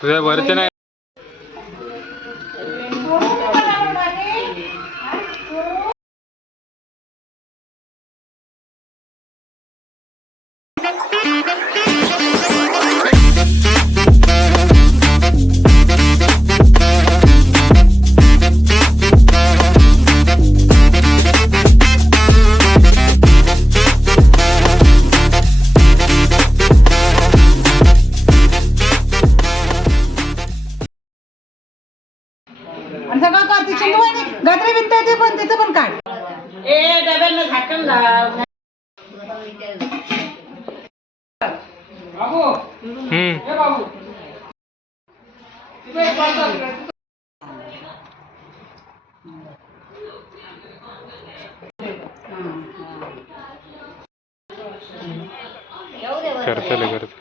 तुझ्या वरचे नाही. काढ ए डब्याला झाकण लाव हम्म करतले करत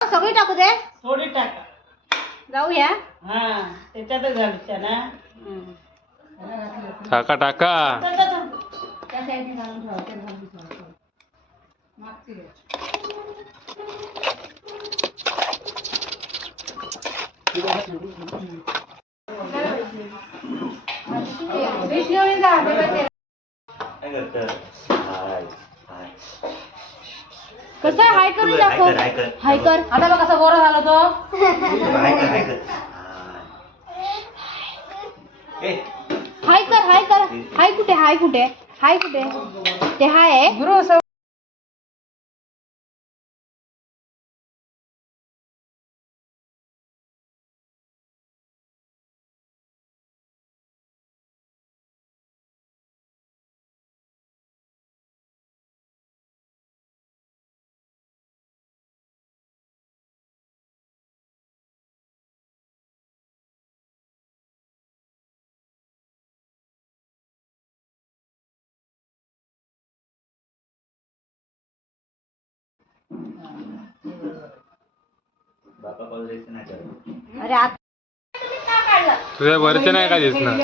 सगळी टाकू दे थोडी टाक जाऊया हा त्याच्यातच घालच्या ना टाका टाका चल, चल, चल. त्या साईडने घालून ठेवा काय करतं हाय कसं हाय करून दाखव. कर हाय कर. हाय कर. आता बघ कसा गोरा झाला तो. हाय कर हाय कर. हाय. ए. हाय कर हाय कर. हाय कुठे हाय कुठे? हाय कुठे? ते हाय. आहे गुरु बापा कॉल नाही अरे आता तुझ्या वरचे नाही का दिसणार मी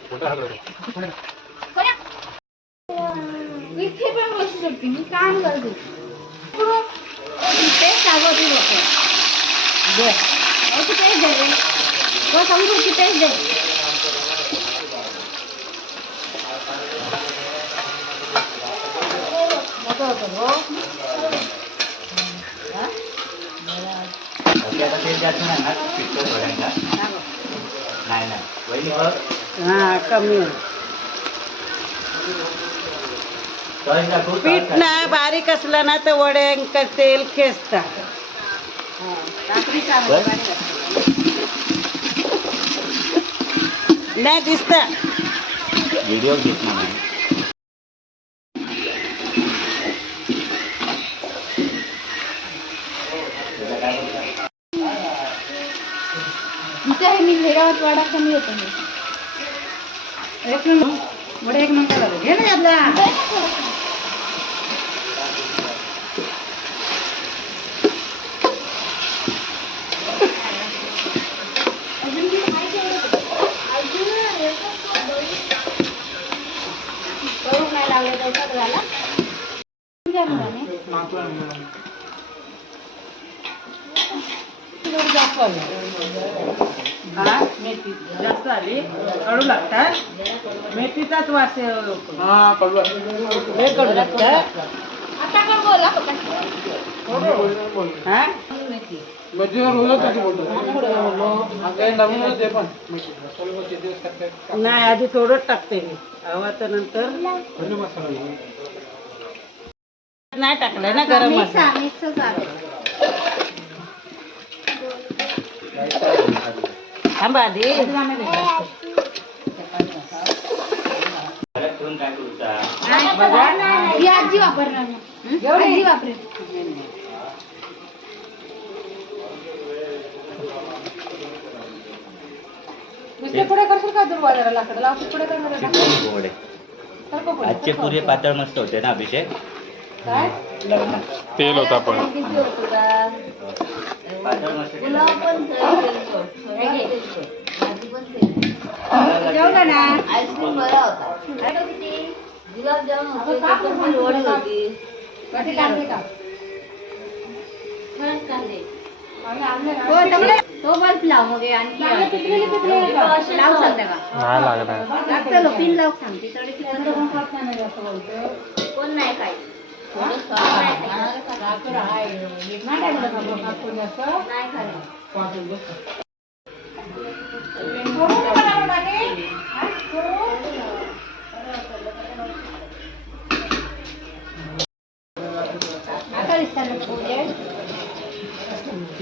इथे पण बसू शकते मी काम करते पेस्ट होती लोक पेस्ट रे. व समजूची पेस्ट दे ओके जास्त नाही ना नाही नाही बघ हा कमी. पीठ. ना बारीक असलं ना तर वड्यांक तेल खेचता? नाही दिसता. व्हिडिओ घेत नाही. इथे आहे मी भेगावात वाडा कमी होतो. मी ಒಡೆಯಕ್ಕೆ ನಂಗೆ जास्त आली. हा? मेथी जास्त आली. कडू लागतात. मेथीचाच वास. लय कडू लागतात. हा? नाही आधी थोडंच टाकते मी. तर नंतर नाही टाकलंय ना गरम मसाला. थांबा आधी. ही आजी वापरणार. आजी वापरेल. नुसते पुढे करशील का दुर्वा जरा लाकडं? लावतो पुढे करणार चिकन गोड आहे आजचे पुरे पातळ मस्त होते ना अभिषेक? काय? लग्नात तेल होता पण पातळ मस्त. जेवलं ना आईस्क्रीम बरा होता गुलाबजामुन होते कोथिंबीर वडी होती कधी काढते का छान कांदे हो तगडे तो बल्ब लाव मग हे आणखी लाव सांगते का नाही लागणार लागतं पिन लाव सांगते तरी किती कोण नाही काय नाही खाल्लं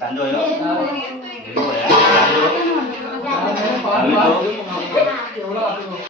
त्याच्यात ते